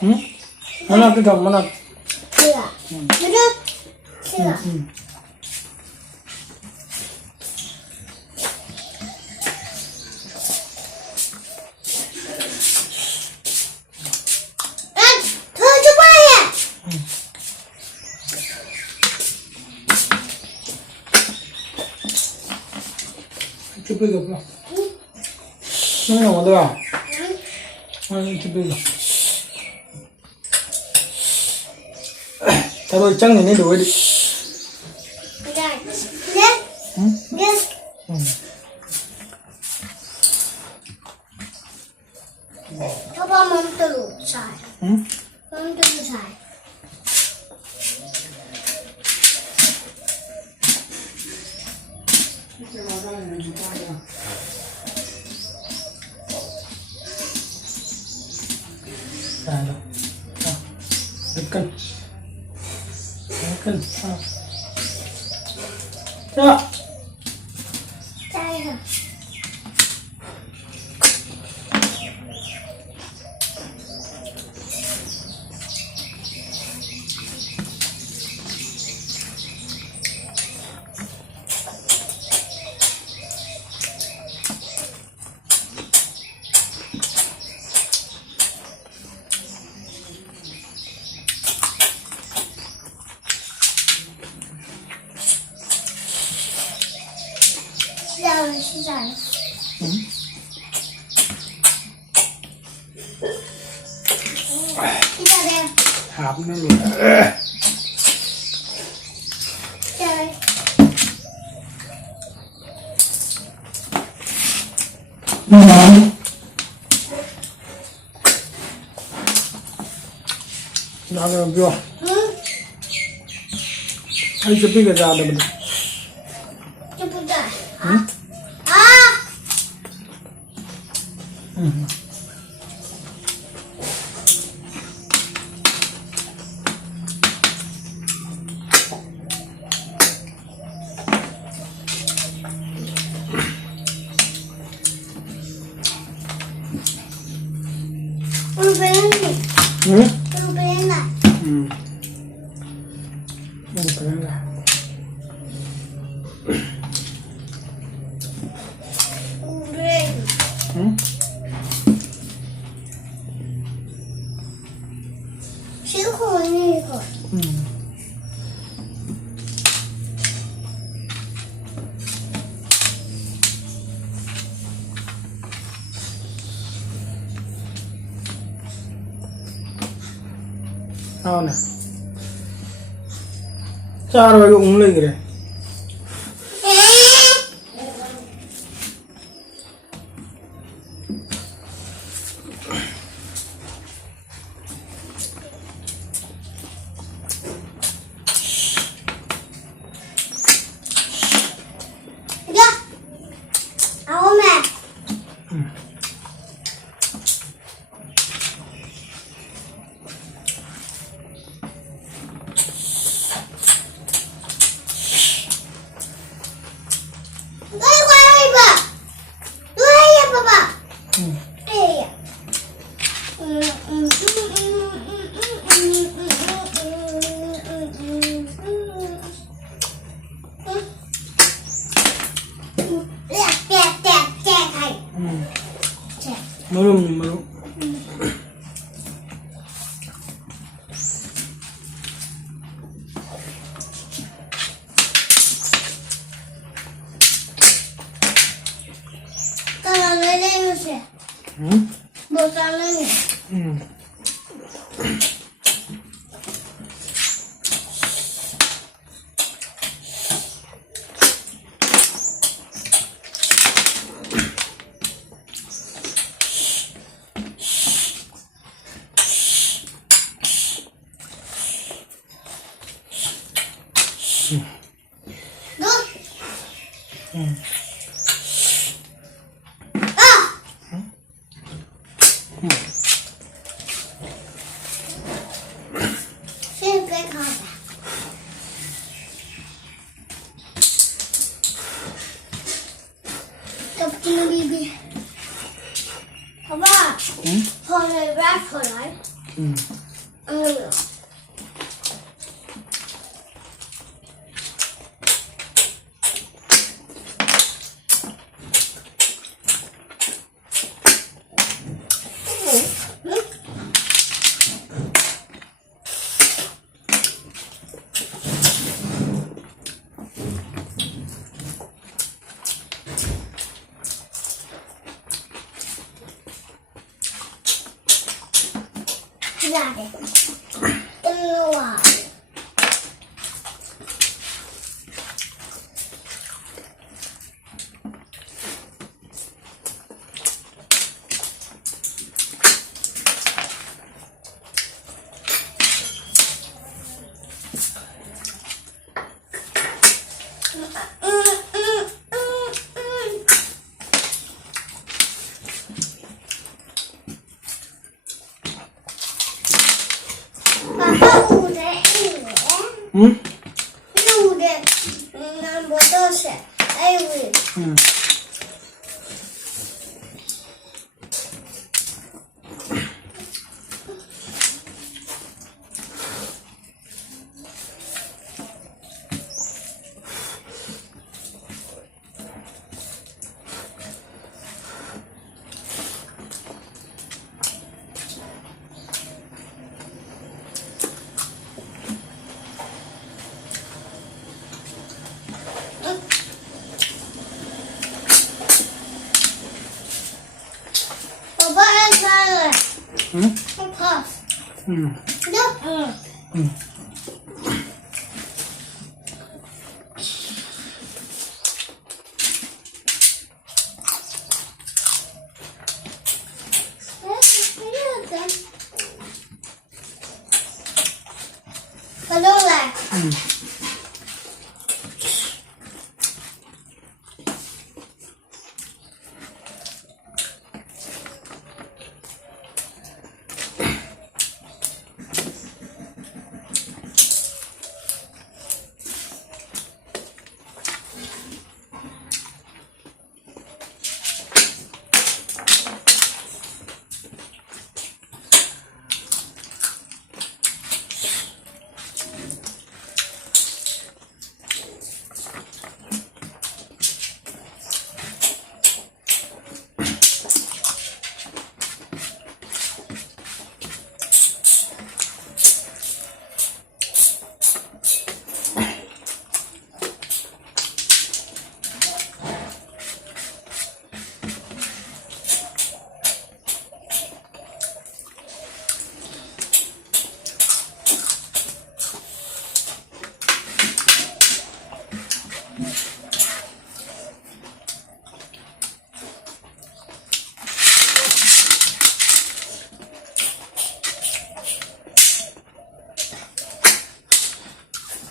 Mana cái gầm mana. Sữa. Nước. Sữa. Thôi cho ba ya. Chụp được không? Nó nhỏ thôi à? Chụp được. Thay đôi chân thì nên đuổi đi. Papa mom tự xài. Mom tự xài. Rồi. Được cân. Cân. Đó. Đây hả? Giờ sẽ giải. Đi ra đây. Hạp nó luôn. Chơi. Nó làm chưa? Anh chụp cái ra đây mình. Chụp cái. Xíu khổ này rồi. అవునా చాలా వరకు ఉండలేదు రే Belum, belum. Kalau lele sih. Bukan lele. Siempre cosa. Cappuccino Bibi. Pappa, får du wrap for dig? Alo. Ra đây. Tên là Papa udah ini. Ini udah botol sih. Ayo. Papa yang salah. Papa. Dah. Hello lah.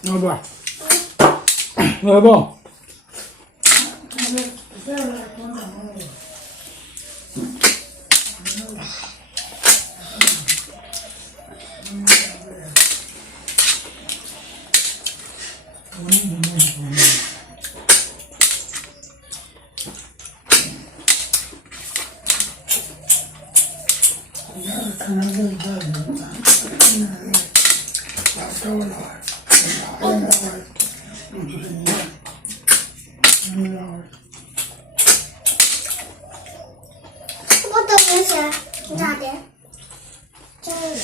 Apa? Apa? Papa tahu nggak? Nggak ada. Jangan.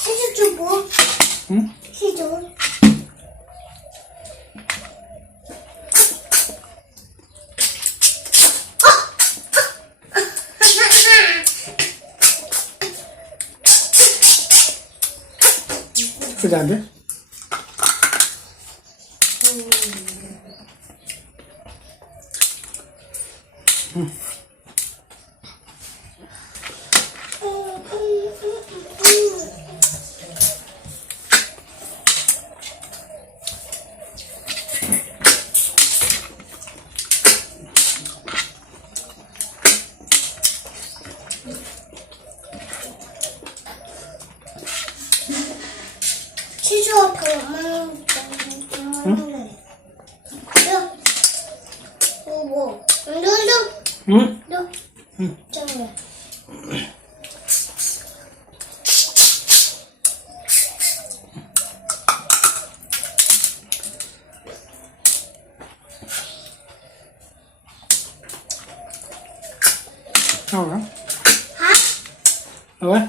Situ bu. Situ. Sudah ada? 其实我头这个。好了，啊？好吧，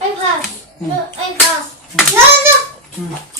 iPad，iPad，no no。